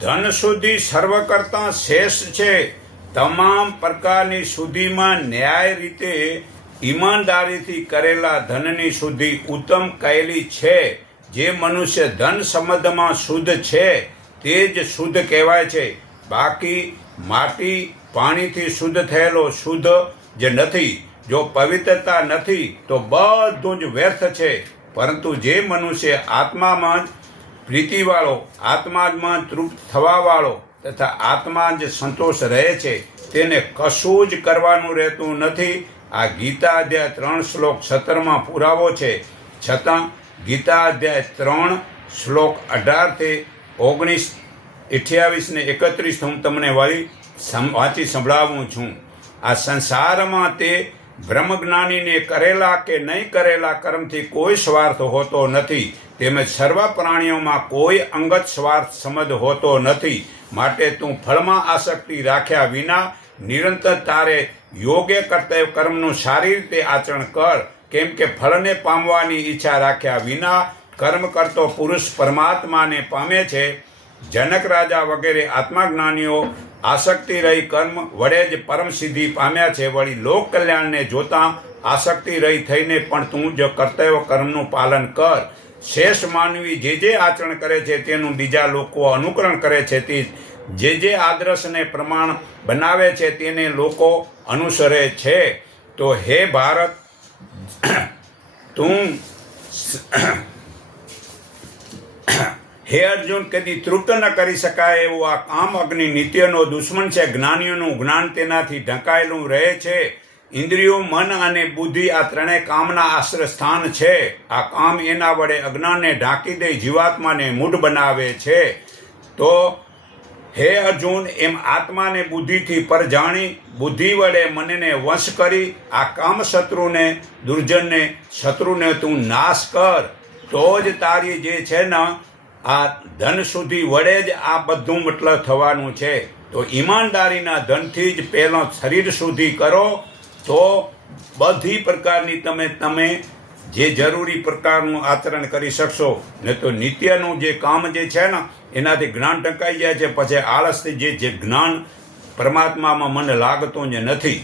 ધન શુદ્ધિ સર્વ કરતાં શ્રેષ્ઠ છે. તમામ પ્રકારની શુદ્ધિમાં ન્યાય રીતે ઈમાનદારીથી કરેલા ધનની શુદ્ધિ ઉત્તમ કહેલી છે. જે મનુષ્ય ધન સંબંધમાં શુદ્ધ છે તે જ શુદ્ધ કહેવાય છે. બાકી માટી પાણીથી શુદ્ધ થયેલો શુદ્ધ જ નથી. જો પવિત્રતા નથી તો બધું જ વ્યર્થ છે. પરંતુ જે મનુષ્ય આત્મામાં જ પ્રીતિવાળો, આત્મામાં તૃપ્ત થવાવાળો તથા આત્મા જ સંતોષ રહે છે તેને કશું જ કરવાનું રહેતું નથી. આ ગીતા અધ્યાય 3 શ્લોક 17માં પુરાવો છે. છતાં ગીતા અધ્યાય 3 શ્લોક 18 19, 28 ને 31 હું તમને વળી વાંચી સંભળાવું છું. આ સંસારમાં તે બ્રહ્મજ્ઞાનીને કરેલા કે નહીં કરેલા કર્મથી કોઈ સ્વાર્થ હોતો નથી. તેમજ સર્વ પ્રાણીઓમાં કોઈ અંગત સ્વાર્થ સંબંધ હોતો નથી. માટે તું ફળમાં આસક્તિ રાખ્યા વિના નિરંતર તારે યોગ્ય કર્તવ્ય કર્મનું સારી રીતે આચરણ કર. કેમ કે ફળને પામવાની ઈચ્છા રાખ્યા વિના કર્મ કરતો પુરુષ પરમાત્માને પામે છે. જનક રાજા વગેરે આત્મજ્ઞાનીઓ આસક્તિ રહી કર્મ વડે જ પરમ સિદ્ધિ પામ્યા છે. વળી લોક કલ્યાણને જોતા આસક્તિ રહી થઈને પણ તું જ કર્તવ્ય કર્મનું પાલન કર. શ્રેષ્ઠ માનવી જે આચરણ કરે છે તેનું બીજા લોકો અનુકરણ કરે છે. તે જે આદર્શને પ્રમાણ બનાવે છે તેને લોકો અનુસરે છે. તો હે ભારત, તું હે અર્જુન, કદી તૃપ્ત ન કરી શકાય એવું આ કામ અગ્નિ નિત્યનો દુશ્મન છે. જ્ઞાનીઓનું જ્ઞાન તેનાથી ઢંકાયેલું રહે છે. ઇન્દ્રિયો, મન અને બુદ્ધિ આ ત્રણેય કામના આશ્રય સ્થાન છે. આ કામ એના વડે અજ્ઞાનને ઢાંકી દઈ જીવાત્માને મૂઢ બનાવે છે. તો હે અર્જુન, એમ આત્માને બુદ્ધિથી પર જાણી બુદ્ધિ વડે મનને વશ કરી આ કામ શત્રુને, દુર્જનને, શત્રુને તું નાશ કર. તો જ તારી જે છે ને આ ધન શુદ્ધિ વડે જ આ બધું મતલબ થવાનું છે. તો ઈમાનદારીના ધનથી જ પહેલો શરીર શુદ્ધિ કરો તો બધી પ્રકારની તમે જે જરૂરી પ્રકારનું આચરણ કરી શકશો. ને તો નિત્યનું જે કામ જે છે ને એનાથી જ્ઞાન ટકાઈ જાય છે. પછી આળસથી જે જ્ઞાન પરમાત્મામાં મન લાગતું જ નથી.